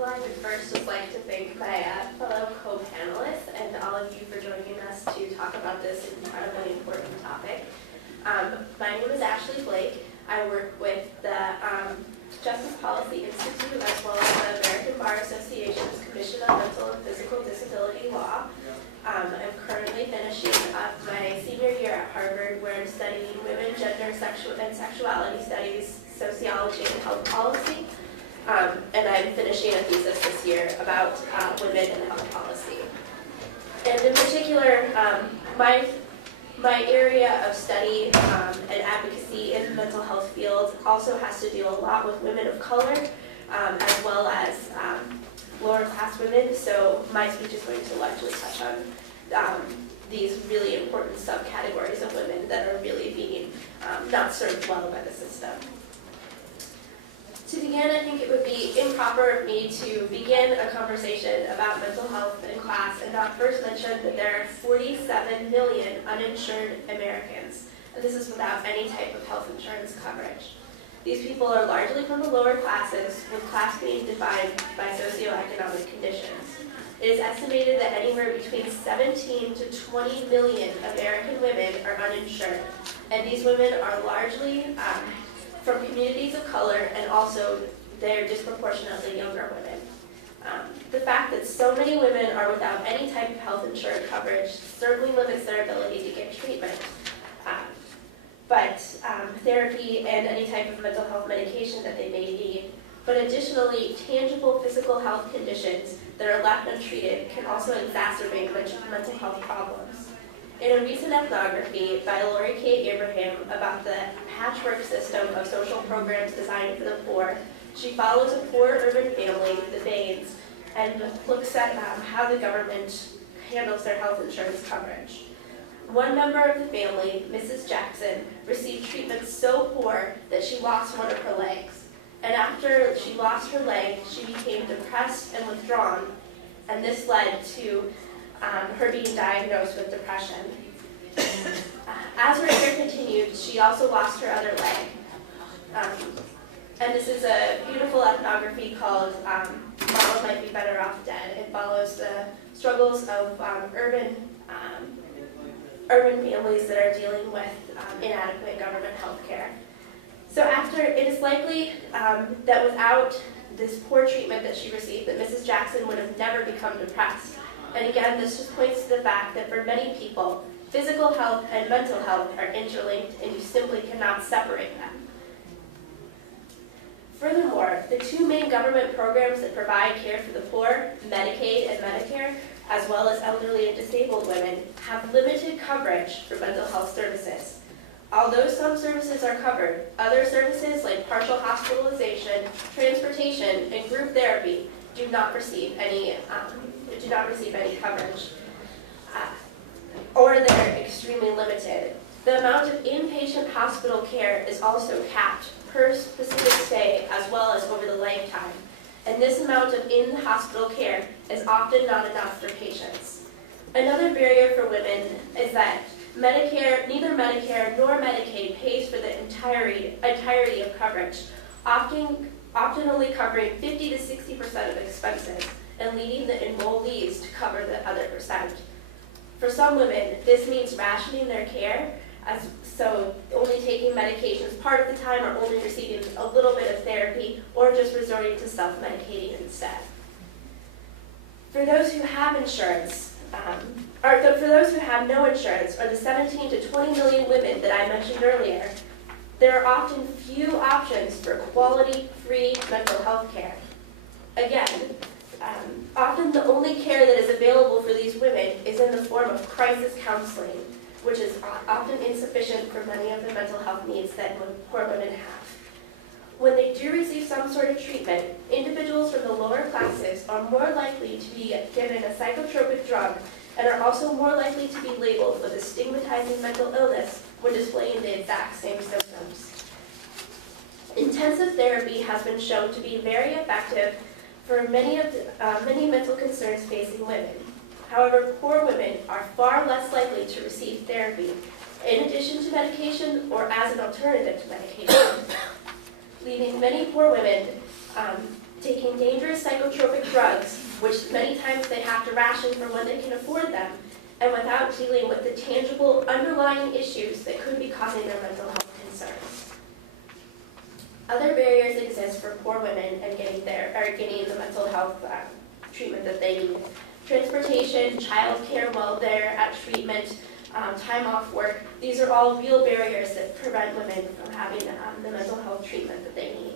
Well, I would first just like to thank my fellow co-panelists and all of you for joining us to talk about this incredibly important topic. My name is Ashley Blake. I work with the Justice Policy Institute as well as the American Bar Association's Commission on Mental and Physical Disability Law. I'm currently finishing up my senior year at Harvard, where I'm studying women, gender, and sexuality studies, sociology, and health policy. And I'm finishing a thesis this year about women and health policy. And in particular, my area of study and advocacy in the mental health field also has to deal a lot with women of color, as well as lower class women. So my speech is going to largely touch on these really important subcategories of women that are really being not served well by the system. To begin, I think it would be improper of me to begin a conversation about mental health and class and not first mention that there are 47 million uninsured Americans, and this is without any type of health insurance coverage. These people are largely from the lower classes, with class being defined by socioeconomic conditions. It is estimated that anywhere between 17 to 20 million American women are uninsured, and these women are largely from communities of color, and also they're disproportionately younger women. The fact that so many women are without any type of health insurance coverage certainly limits their ability to get treatment. Therapy and any type of mental health medication that they may need. But additionally, tangible physical health conditions that are left untreated can also exacerbate mental health problems. In a recent ethnography by Lori K. Abraham about the patchwork system of social programs designed for the poor, she follows a poor urban family, the Baines, and looks at how the government handles their health insurance coverage. One member of the family, Mrs. Jackson, received treatment so poor that she lost one of her legs. And after she lost her leg, she became depressed and withdrawn, and this led to her being diagnosed with depression. As her care continued, she also lost her other leg. And this is a beautiful ethnography called Mama Might Be Better Off Dead. It follows the struggles of urban families that are dealing with inadequate government health care. So it is likely that without this poor treatment that she received, that Mrs. Jackson would have never become depressed. And again, this just points to the fact that for many people, physical health and mental health are interlinked, and you simply cannot separate them. Furthermore, the two main government programs that provide care for the poor, Medicaid and Medicare, as well as elderly and disabled women, have limited coverage for mental health services. Although some services are covered, other services like partial hospitalization, transportation, and group therapy do not receive any coverage, or they're extremely limited. The amount of inpatient hospital care is also capped per specific stay as well as over the lifetime, and this amount of in-hospital care is often not enough for patients. Another barrier for women is that neither Medicare nor Medicaid pays for the entirety of coverage, often only covering 50 to 60% of expenses, and leaving the enrollees to cover the other percent. For some women, this means rationing their care, so only taking medications part of the time, or only receiving a little bit of therapy, or just resorting to self-medicating instead. For those who have insurance, for those who have no insurance, or the 17 to 20 million women that I mentioned earlier, there are often few options for quality, free mental health care. Again, often the only care that is available for these women is in the form of crisis counseling, which is often insufficient for many of the mental health needs that poor women have. When they do receive some sort of treatment, individuals from the lower classes are more likely to be given a psychotropic drug and are also more likely to be labeled with a stigmatizing mental illness when displaying the exact same symptoms. Intensive therapy has been shown to be very effective for many mental concerns facing women. However, poor women are far less likely to receive therapy in addition to medication or as an alternative to medication, leaving many poor women taking dangerous psychotropic drugs, which many times they have to ration for when they can afford them, and without dealing with the tangible underlying issues that could be causing their mental health concerns. Other barriers exist for poor women and getting the mental health treatment that they need. Transportation, childcare while they're at treatment, time off work, these are all real barriers that prevent women from having the mental health treatment that they need.